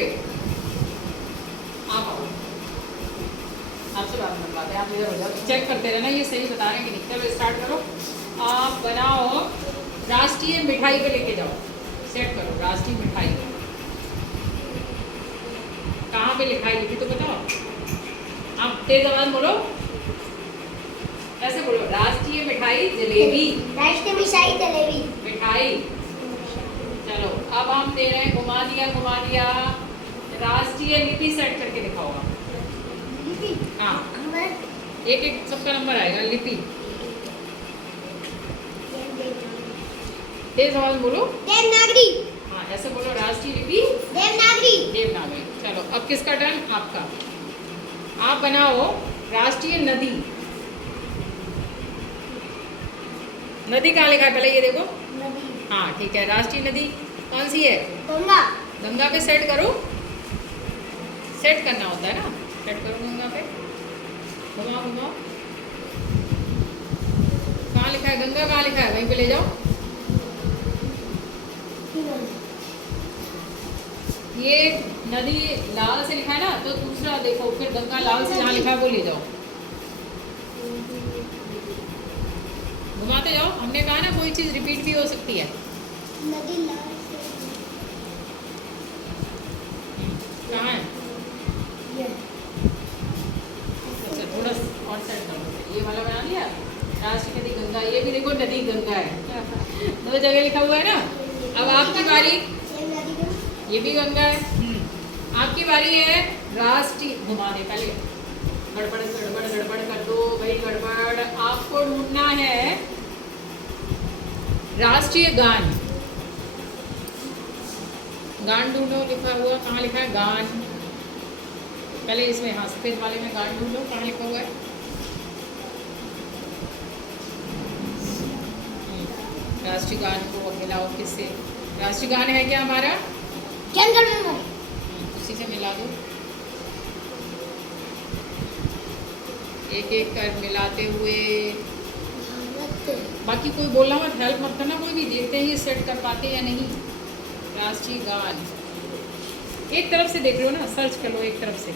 आओगे? आप आओ, आपसे बात कर पाते हैं, आप इधर हो जाओ, चेक करते रहना ये सही बता रहे हैं कि नहीं। चलो स्टार्ट करो। आप बनाओ राष्ट्रीय मिठाई पे लेके जाओ, सेट करो राष्ट्रीय मिठाई कहाँ पे लिखा है ये भी तो बताओ। आप तेज आवाज बोलो, ऐसे बोलो, राष्ट्रीय मिठाई जलेबी। राष्ट्रीय मिठाई जलेबी मिठाई। चलो अब हम दे रहे हैं, घुमा दिया। राष्ट्रीय लिपि सेट करके दिखाओगा। हाँ, एक एक सबका नंबर आएगा। लिपि तेज आवाज बोलो। देवनागरी। हाँ ऐसे बोलो, राष्ट्रीय लिपि देवनागरी। चलो अब किसका टर्न? आपका। आप बनाओ राष्ट्रीय नदी। नदी कहाँ लिखा है पहले ये देखो। हाँ ठीक है, राष्ट्रीय नदी कौन सी है? गंगा। गंगा पे सेट करो, सेट करना होता है ना, सेट करो गंगा पे। घुमाओ। कहाँ लिखा है गंगा? कहाँ लिखा है? वहीं पे ले जाओ। ये नदी लाल से लिखा है ना, तो दूसरा देखो, फिर गंगा लाल से जहाँ लिखा है वो ले जाओ। घुमाते जाओ। हमने कहा ना कोई चीज़ रिपीट भी हो सकती है। नदी लाल कहाँ है? ये अच्छा थोड़ा और सेट करो। ये वाला बना लिया, राष्ट्रीय नदी गंगा। ये भी देखो नदी गंगा है, दो जगह लिखा हुआ है ना। अब आपकी बारी। ये भी गंगा है। आपकी बारी है राष्ट्रीय। घुमा दे पहले, गड़बड़ कर दो भाई, गड़बड़। आपको ढूंढना है राष्ट्रीय गान। गान ढूंढो, लिखा हुआ कहाँ लिखा है? गान। पहले इसमें, हाँ सफेद वाले में गान ढूंढो, कहाँ लिखा हुआ है? राष्ट्रीय गान को अब मिलाओ किससे? राष्ट्रीय गान है क्या हमारा? उसी से मिला दो, एक एक कर मिलाते हुए। बाकी कोई बोलना मत, हेल्प मत करना कोई भी, देखते ही सेट कर पाते या नहीं। राष्ट्रीय गान एक तरफ से देख लो ना, सर्च कर लो एक तरफ से।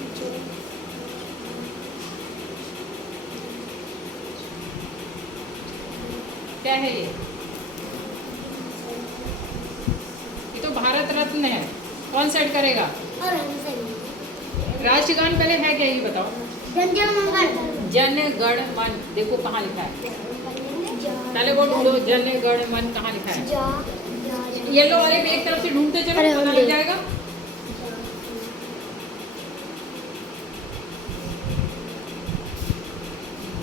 क्या है ये तो भारत रत्न है। कौन सेट करेगा? राष्ट्रीय गान पहले है क्या ये बताओ। जन गण मन, देखो कहाँ लिखा है, पहले वो ढूंढो। जन गण मन कहाँ लिखा है? येलो वाले पे एक तरफ से ढूंढते चलो, पता लग जाएगा।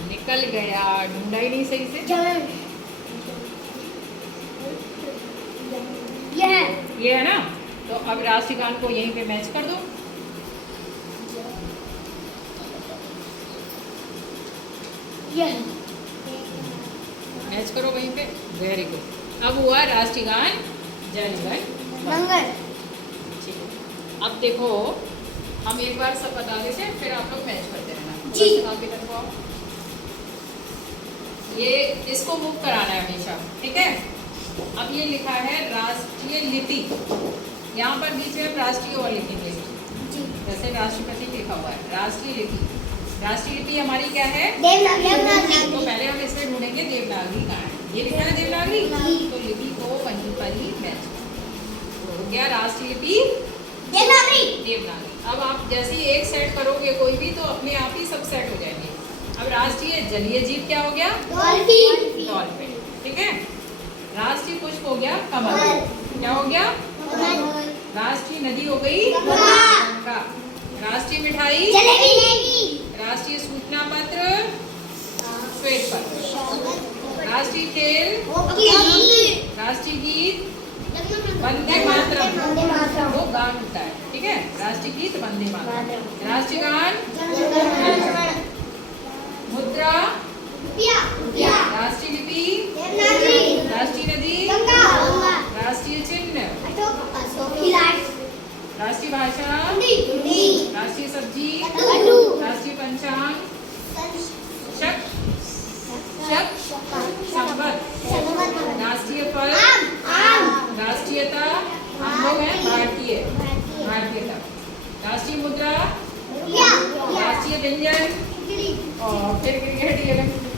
निकल गया, ढूंढा ही नहीं सही से। ये है ना, तो अब राष्ट्रीय गान को यहीं पे मैच कर दो। मैच करो वहीं पे, वेरी गुड। अब हुआ राष्ट्रीय गान जन गण मन। ठीक है, अब देखो हम एक बार सब बता देते हैं, फिर आप लोग मैच करते रहना जी। ये इसको मूव कराना है हमेशा, ठीक है। अब ये लिखा है राष्ट्रीय लिपि, यहाँ पर बीच में राष्ट्रीय और लिखेंगे जी, जैसे राष्ट्रपति लिखा हुआ है। राष्ट्रीय लिपि, राष्ट्रीय लिपि हमारी क्या है? देवनागरी। तो पहले हम इसमें ढूंढेंगे देवनागरी कहाँ है। ये लिखा है देवनागरी, तो लिपि को वहीं पर ही मैच तो हो गया राष्ट्रीय लिपि देवनागरी। अब आप जैसे ही एक सेट करोगे कोई भी, तो अपने आप ही सब सेट हो जाएंगे। अब राष्ट्रीय जलीय जीव क्या हो गया? डॉल्फिन। ठीक है। राष्ट्रीय पुष्प हो गया कमल। क्या हो गया? राष्ट्रीय नदी हो गई गंगा। राष्ट्रीय मिठाई जलेबी। राष्ट्रीय सूचना पत्र श्वेत पत्र। राष्ट्रीय खेल राष्ट्रीय गीत वंदे मातरम, वो गान होता है, ठीक है। राष्ट्रीय गीत वंदे मातरम। राष्ट्रीय गान मुद्रा राष्ट्रीय लिपि राष्ट्रीय नदी राष्ट्रीय चिन्ह राष्ट्रीय भाषा राष्ट्रीय सब्जी राष्ट्रीय पंचांग शक संवत राष्ट्रीय फल राष्ट्रीयता, हम लोग हैं भारतीयता। व्यंजन खिचड़ी और फिर क्रिकेट ये